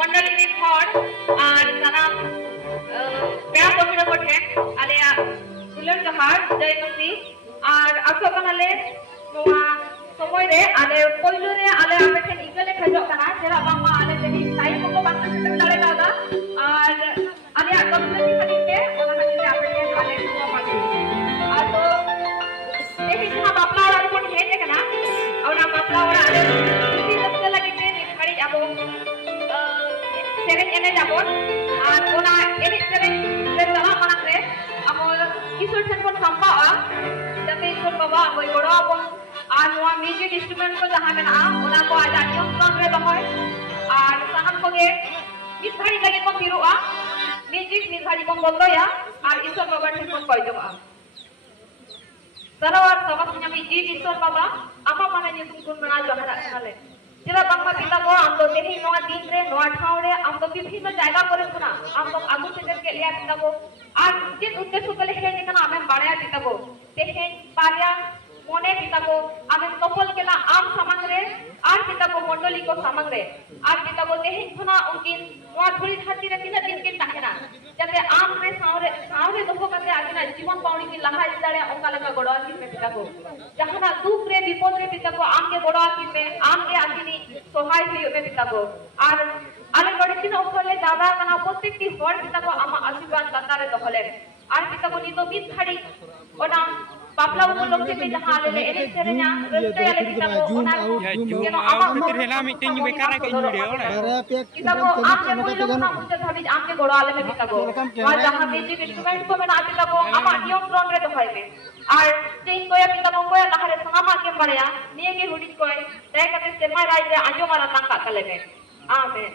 मंडली rin hor ar sanam pera komira ko then alea dular jahar jai masi ar aso kanale noa somoy re ale poilo re ale ape then ikale khajok kana jera bangma ale jeni time ko bangta setem dare kada ar ale community khatite ona khatite ape then ale noa mati ar to dehi jana bapla ar kon heje kana ona bapla ora ale kita lagi te khari jabo sering ene jabon ar ona ene sering re tala manang re amo kisor sen kon sampaa jate isor baba koi godo abon ar noa music instrument ko jaha mena ona ko aja niyontron re dohoy ar sanam koge mithari lagi ko piru'a music mithari ko bolloya ar isor baba sen kon koi joga sarawar sabak nyami ji isor baba apa mana nyutum kun mena jahara khale jela bangma pita ko amdo dehi noa din re noa thau re amdo bibhinno jayga kore kuna amdo agu seter ke liya pita ko ar je uddesho kale he ne kana amen baraya pita ko tehe parya mone pita ko amen topol kela am samang re ar pita ko mondoli ko samang re ar pita ko tehe khona unkin noa thori dhati re tina din kin tahena jate am re saure doho kate agina जीवन पाउनी की लहा इदारे onka laga godo asin me pita ko jahana duk re bipod re pita ko am ke godo asin me am ke asini sohay hoyo me pita ko ar ale goditin okole dada kana prottekti hor pita ko ama ashirwad datare dohole ar pita ko nito mit khari ona papla upolokhe te jaha ale ene serenya raste ale pita ko ona jeno ama fitir hela meeting ni bekara ke video le pita ko am ke poilo na mujhe thabi am ke godo ale me pita ko ar jaha music instrument ko mena pita ko ama niyontron re dohai me ar tein goya pita ko goya lahare sama ke pareya niye ge hudit koy dai kate sema rai re anjo mara tangka kale me amen